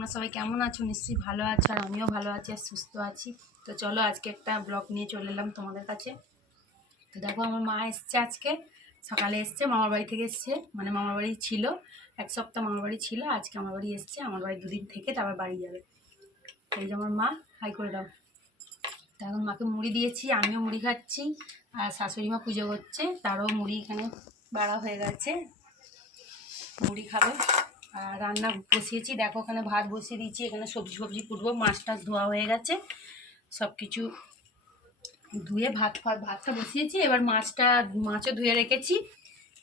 তোমরা সবাই কেমন আছো? নিশ্চয়ই ভালো আছো আর আমিও ভালো আছি আর সুস্থ আছি। তো চলো আজকে একটা ব্লগ নিয়ে চলে এলাম তোমাদের কাছে। তো দেখো আমার মা এসছে আজকে। সকালে এসছে, মামার বাড়ি থেকে এসছে। মানে মামার বাড়ি ছিল, এক সপ্তাহ মামার বাড়ি ছিল, আজকে আমার বাড়ি এসছে, আমার বাড়ি দুদিন থেকে তারপর বাড়ি যাবে। এই যে আমার মা, হাই করে দাও। তো এখন মাকে মুড়ি দিয়েছি, আমিও মুড়ি খাচ্ছি, আর শাশুড়ি মা পুজো করছে, তারও মুড়ি এখানে বাড়া হয়ে গেছে। মুড়ি খাবে। রান্না বসিয়েছি, দেখো ওখানে ভাত বসিয়ে দিয়েছি, এখানে সবজি সবজি কুটবো, মাছ টাছ ধোয়া হয়ে গেছে সব কিছু ধুয়ে ভাত ফাত ভাতটা বসিয়েছি, এবার মাছটা, মাছও ধুয়ে রেখেছি,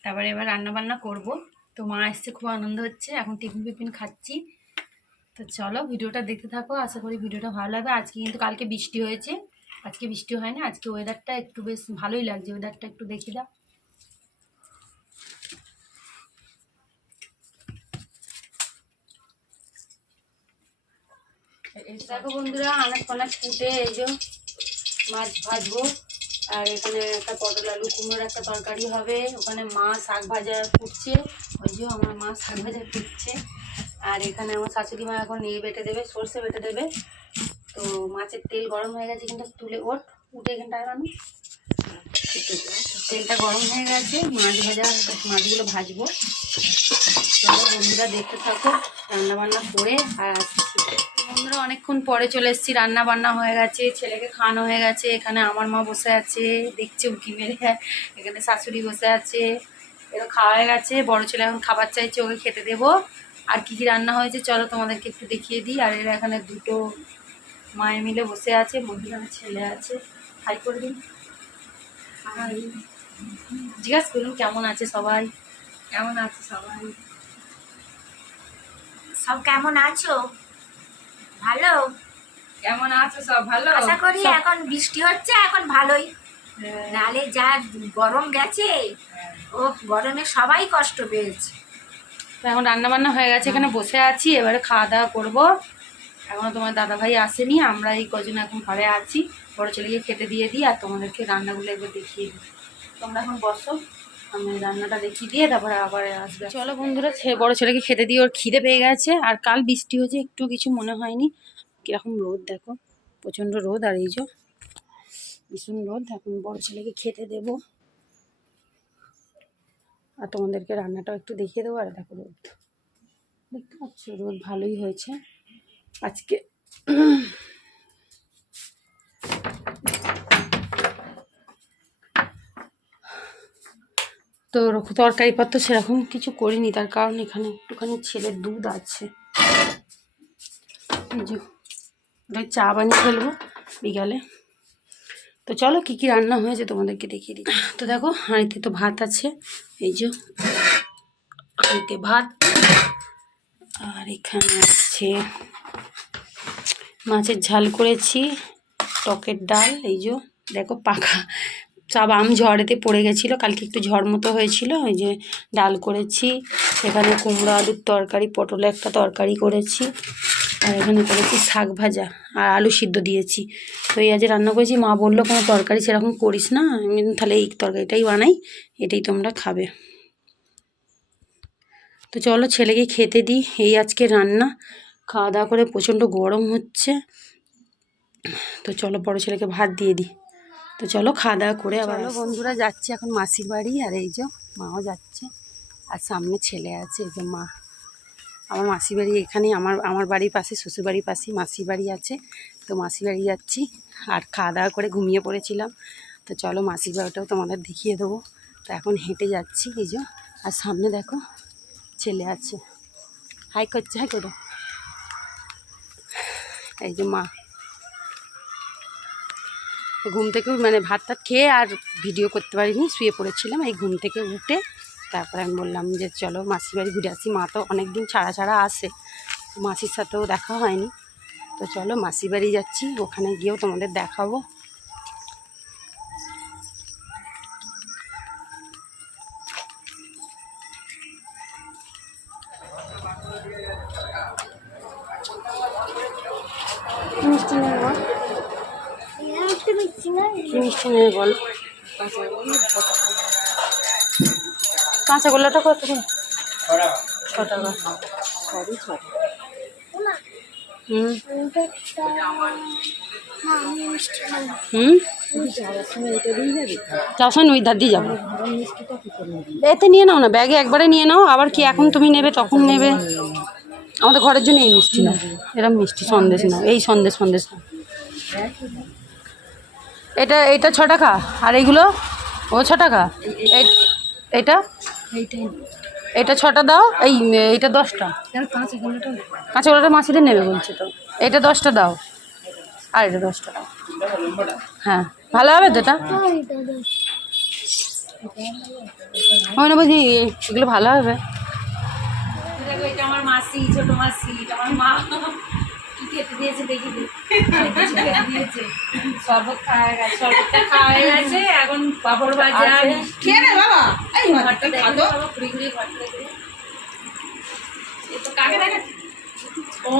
তারপরে এবার রান্না বান্না করব। তো মা এসছে, খুব আনন্দ হচ্ছে, এখন টিফিন ফিফিন খাচ্ছি। তো চলো ভিডিওটা দেখতে থাকো, আশা করি ভিডিওটা ভালো লাগবে। আজকে কিন্তু কালকে বৃষ্টি হয়েছে, আজকে বৃষ্টি হয় না আজকে ওয়েদারটা একটু বেশ ভালোই লাগছে ওয়েদারটা একটু দেখি দাও। দেখো বন্ধুরা, অনেক অনেক ফুটে এই যে মাছ ভাজবো। আর এখানে একটা পটল আলু কুমড়োর একটা তরকারি হবে। ওখানে মা শাক ভাজা ফুটছে। ওই যে আমার মা শাক ভাজা ফুটছে। আর এখানে আমার শাশুড়ি মা এখন নিয়ে বেটে দেবে, সর্ষে বেটে দেবে। তো মাছের তেল গরম হয়ে গেছে কিন্তু তুলে ওঠ, উঠে এখানটায় মানুষ তেলটা গরম হয়ে গেছে। মাছ ভাজা, মাছগুলো ভাজবো। চলো বন্ধুরা, দেখতে থাকো রান্না বান্না করে আর বন্ধুরা অনেকক্ষণ পরে চলে এসেছি রান্না বান্না হয়ে গেছে ছেলেকে খাওয়ানো হয়ে গেছে এখানে আমার মা বসে আছে দেখছে উকি মেরে এখানে শাশুড়ি বসে আছে এরকম খাওয়া হয়ে গেছে বড় ছেলে এখন খাবার চাইছে ওকে খেতে দেবো। আর কি কি রান্না হয়েছে চলো তোমাদেরকে একটু দেখিয়ে দিই। আর এরা এখানে দুটো মায়ের মিলে বসে আছে মধ্যখানে ছেলে আছে। হাই করে দিন জিজ্ঞাসা করুন কেমন আছে সবাই? কেমন আছে সবাই? সব কেমন আছো? ভালো? কেমন আছো সব ভালো? আশা করি এখন বৃষ্টি হচ্ছে এখন ভালোই। হ্যাঁ, নালে যা গরম গেছে ও গরমে সবাই কষ্ট পেয়েছে। এখন রান্না বান্না হয়ে গেছে এখানে বসে আছি এবারে খাওয়া দাওয়া করব। এখনও তোমার দাদা ভাই আসেনি আমরা এই কজন এখন ঘরে আছি। বড় ছেলেকে খেতে দিয়ে দিই আর তোমাদেরকে রান্নাগুলো একবার দেখিয়ে দিই। তোমরা এখন বসো। আমি রান্নাটা দেখিয়ে দিয়ে তারপরে আবার আসবে। চলো বন্ধুরা বড় ছেলেকে খেতে দিয়ে ওর খিদে পেয়ে গেছে। আর কাল বৃষ্টি হয়েছে, একটু কিছু মনে হয়নি। কীরকম রোদ, দেখো। প্রচণ্ড রোদ, আর এই যে ভীষণ রোদ, এখন বড় ছেলেকে খেতে দেবো। আর তোমাদেরকে রান্নাটাও একটু দেখিয়ে দেবো, আর দেখো রোদ। দেখতে পাচ্ছ, রোদ ভালোই হয়েছে। আজকে তো তরকারি পত্র সেরকম কিছু করিনি, তার কারণ এখানে একটুখানি ছেলের দুধ আছে। চা বানিয়ে ফেলব বিকালে। তো চলো কী কী রান্না হয়েছে তোমাদেরকে দেখিয়ে দিই। তো দেখো, হাঁড়িতে তো ভাত আছে, এই যে হাঁড়িতে ভাত। আর এখানে আছে মাছের ঝাল করেছি, টকের ডাল, এই যে দেখো পাখা সব আম ঝড়েতে পড়ে গেছিল, কালকে একটু ঝড় মতো হয়েছিল, ওই যে ডাল করেছি সেখানে কুমড়ো আলুর তরকারি পটলের একটা তরকারি করেছি, আর এখানে করেছি শাক ভাজা, আর আলু সিদ্ধ দিয়েছি। তো এই আজ রান্না করেছি, মা বলল, কোনো তরকারি সেরকম করিস না, আমি তাহলে এই তরকারিটাই বানাই, এটাই তোমরা খাবে। তো চলো ছেলেকে খেতে দিই, এই আজকে রান্না, খাওয়া দাওয়া করে প্রচণ্ড গরম হচ্ছে। তো চলো বড়ো ছেলেকে ভাত দিয়ে দিই। তো চলো খাওয়া দাওয়া করে আবার বন্ধুরা যাচ্ছে এখন মাসির বাড়ি আর এই যে মাও যাচ্ছে আর সামনে ছেলে আছে এই যে মা। আমার মাসির বাড়ি এখানেই আমার আমার বাড়ির পাশে শ্বশুর বাড়ির পাশেই মাসির বাড়ি আছে। তো মাসির বাড়ি যাচ্ছি আর খাওয়া দাওয়া করে ঘুমিয়ে পড়েছিলাম। তো চলো মাসির বাড়িটাও তোমাদের দেখিয়ে দেবো। তো এখন হেঁটে যাচ্ছি এই যে। আর সামনে দেখো ছেলে আছে। হাই করছে হাই করো। এই যে মা। ঘুম থেকে মানে ভাত টাত খেয়ে আর ভিডিও করতে পারিনি, শুয়ে পড়েছিলাম, এই ঘুম থেকে উঠে তারপরে আমি বললাম যে চলো মাসির বাড়ি ঘুরে আসি, মা তো অনেক দিন ছাড়া ছাড়া আসে, মাসির সাথেও দেখা হয়নি, তো চলো মাসির বাড়ি যাচ্ছি, ওখানে গিয়েও তোমাদের দেখাবো। মিষ্টি কি মিষ্টি নেবে বল। কাঁচা গোল্লাটা কত ছ টাকা। টাকা। হুম। ওই যাব। এতে নিয়ে নাও না ব্যাগে একবারে নিয়ে নাও আবার কি এখন তুমি নেবে তখন নেবে। আমাদের ঘরের জন্য এই মিষ্টি না। এরকম মিষ্টি সন্দেশ না এই সন্দেশ সন্দেশ না এটা এটা ছ টাকা আর এইগুলো ও ছ টাকা এটা? এটা ছটা দাও। এই এইটা দশটা। কাঁচা কলাটা মাছিদের নেবে বলছে তো। এটা দশটা দাও। আর এটা দশটা দাও। হ্যাঁ ভালো হবে তো এটা? মনে বলছি এগুলো ভালো হবে। আমার মাসি, ছোট মাসি আমার মা। কি খেতে দিয়েছে দেখি কিছু খেতে দিয়েছে। শরবত খাওয়া গেছে শরবতটা খাওয়া গেছে এখন পাপড় ভাজা খেয়ে নে বাবা? এই ঘরটা দেখে খাতো? খাব, ঘুরি ঘুরি ঘরটা দেখে এ তো কাকে দেখাচ্ছি ও।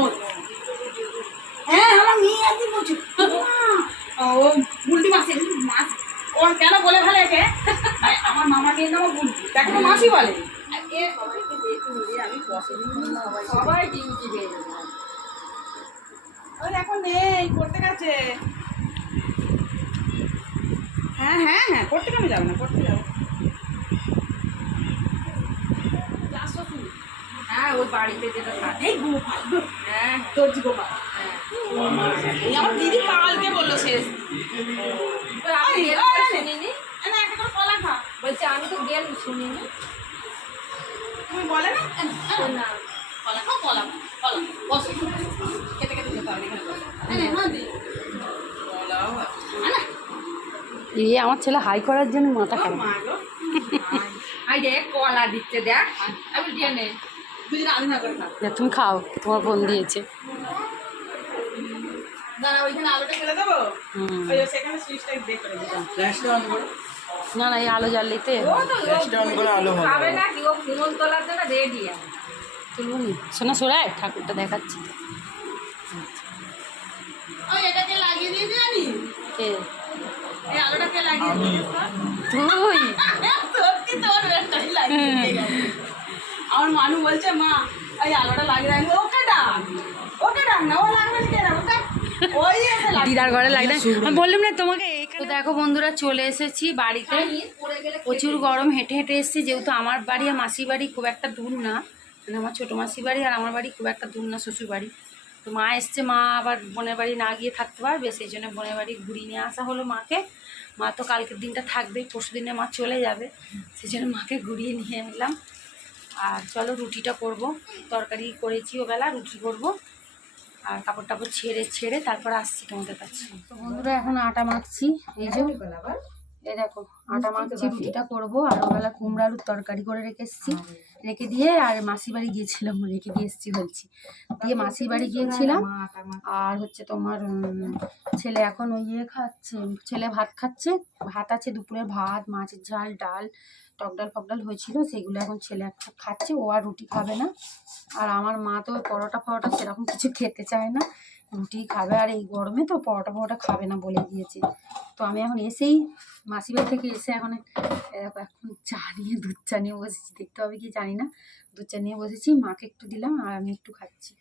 হ্যাঁ আমার মেয়ে একদিন বলছে ও বুলটি মাসি মাছ ওর কেন বলে ভালো একে? আমার মামাকে নাম বুলটি। তাকে মাসি বলে। সবাইকে দেখুন আমি সবাই ডিউটি বের এখন নেই পড়তে গেছে। হ্যাঁ হ্যাঁ হ্যাঁ পড়তে কেন যাবে না? পড়তে যাব। হ্যাঁ ওই বাড়িতে যেটা থাকে। এই গোপাল। হ্যাঁ গোপাল। আমার দিদি কালকে বলল শেষ। শুনিনি। বলছে আমি তো গেলাম শুনিনি। তুমি বলে না না। এই আমার ছেলে হাই করার জন্য মাথা খারাপ। কলা দিচ্ছে দেখ। তুমি খাও তোমার বোন দিয়েছে। দাঁড়া, ওইখানে আলুটা ফেলে দেবো? হুম। ওই যে সেখানে সুইচটা বের করে। দিতাম। না না এই আলো জন্য রেডি তুলবো নি শোনা ঠাকুরটা দেখাচ্ছি। লাগিয়ে দিয়ে কে? তুই। সত্যি তোর বেশটাই লাগিয়ে আমার মানু বলছে মা এই আলোটা লাগিয়ে দেয়নি। ওকে ডাক ওকে ডাক না ও লাগবে না কেন? ওকে ওই এসে লাগিয়ে দিদার ঘরে লাগবে আমি বললাম না তোমাকে তো দেখো বন্ধুরা চলে এসেছি বাড়িতে। প্রচুর গরম হেঁটে হেঁটে এসেছি। যেহেতু আমার বাড়ি আর মাসির বাড়ি খুব একটা দূর না মানে আমার ছোটো মাসির বাড়ি আর আমার বাড়ি খুব একটা দূর না শ্বশুর বাড়ি। তো মা এসছে মা আবার বোনের বাড়ি না গিয়ে থাকতে পারবে সেই জন্য বোনের বাড়ি ঘুরিয়ে নিয়ে আসা হলো মাকে। মা তো কালকের দিনটা থাকবেই পরশু দিনে মা চলে যাবে। সেই জন্য মাকে ঘুরিয়ে নিয়ে এলাম আর চলো রুটিটা করব। তরকারি করেছি ওবেলা রুটি করব। আর কাপড় টাপড় ছেড়ে ছেড়ে তারপর আসছি তোমাদের কাছে। তো বন্ধুরা এখন আটা মাখছি। এই যে দেখো আটা মাখছি রুটিটা করব আর ওবেলা কুমড়ো আলুর তরকারি করে রেখে এসেছি। রেখে দিয়ে আর মাসির বাড়ি গিয়েছিলাম রেখে দিয়ে এসেছি বলছি। দিয়ে মাসির বাড়ি গিয়েছিলাম আর হচ্ছে তোমার ছেলে এখন ওই ইয়ে খাচ্ছে ছেলে ভাত খাচ্ছে। ভাত আছে দুপুরে ভাত মাছের ঝাল ডাল টক ডাল ফক ডাল হয়েছিল সেগুলো এখন ছেলে একটা খাচ্ছে ও আর রুটি খাবে না। আর আমার মা তো পরোটা ফরোটা সেরকম কিছু খেতে চায় না। রুটি খাবে আর এই গরমে তো পরোটা পরোটা খাবে না বলে দিয়েছে। তো আমি এখন এসেই মাসি বাড়ি থেকে এসে এখন এখন চা নিয়ে, দুধ চা নিয়ে বসেছি। দেখতে হবে কি জানি না। দুধ চা নিয়ে বসেছি, মাকে একটু দিলাম আর আমি একটু খাচ্ছি।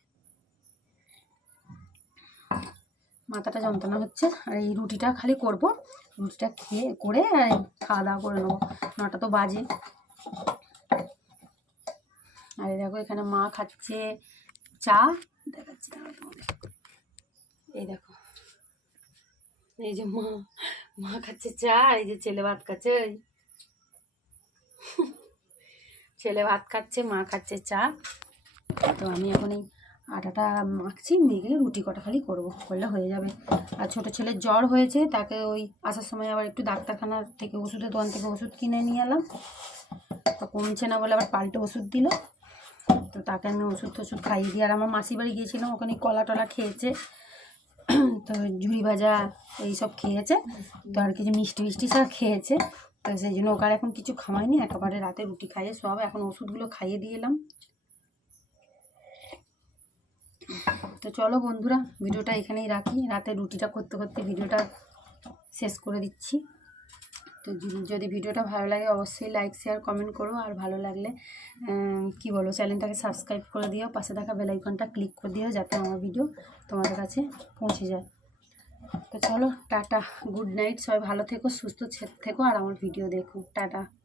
মাথাটা যন্ত্রণা হচ্ছে। আর এই রুটিটা খালি করব। রুটিটা খেয়ে, করে আর খাওয়া দাওয়া করে নেব। নটা তো বাজে। আর দেখো এখানে মা খাচ্ছে চা। দেখাচ্ছি। এই দেখো। এই যে মা মা খাচ্ছে চা, এই যে ছেলে ভাত খাচ্ছে ছেলে ভাত খাচ্ছে, মা খাচ্ছে চা। তো আমি এখন এই আটাটা মাখছি মেখে রুটি কটা খালি করব, করলে হয়ে যাবে। আর ছোটো ছেলের জ্বর হয়েছে, তাকে ওই আসার সময় আবার একটু ডাক্তারখানার থেকে ওষুধের দোকান থেকে ওষুধ কিনে নিয়ে এলাম। তো কমছে না বলে আবার পাল্টে ওষুধ দিল। তো তাকে আমি ওষুধ টষুধ খাইয়ে দিই আর আমার মাসির বাড়ি গিয়েছিলাম, ওখানে কলা টলা খেয়েছে। তো ঝুড়ি ভাজা এইসব খেয়েছে। তো আর কিছু মিষ্টি মিষ্টি সব খেয়েছে। তো সেই জন্য ওকে এখন কিছু খাওয়াইনি একেবারে রাতে রুটি খাইয়ে সব এখন ওষুধগুলো খাইয়ে দিয়ে এলাম। তো চলো বন্ধুরা, ভিডিওটা এখানেই রাখি। রাতে রুটিটা করতে করতে ভিডিওটা শেষ করে দিচ্ছি। তো যদি- ভিডিওটা ভালো লাগে অবশ্যই লাইক শেয়ার কমেন্ট করো। আর ভালো লাগলে কি বলো চ্যানেলটাকে সাবস্ক্রাইব করে দিও। পাশে থাকা বেলাইকনটা ক্লিক করে দিও যাতে আমার ভিডিও তোমাদের কাছে পৌঁছে যায়। তো চলো, টাটা গুড নাইট সবাই ভালো থেকো, সুস্থ থেকো, আর আমার ভিডিও দেখো। টাটা।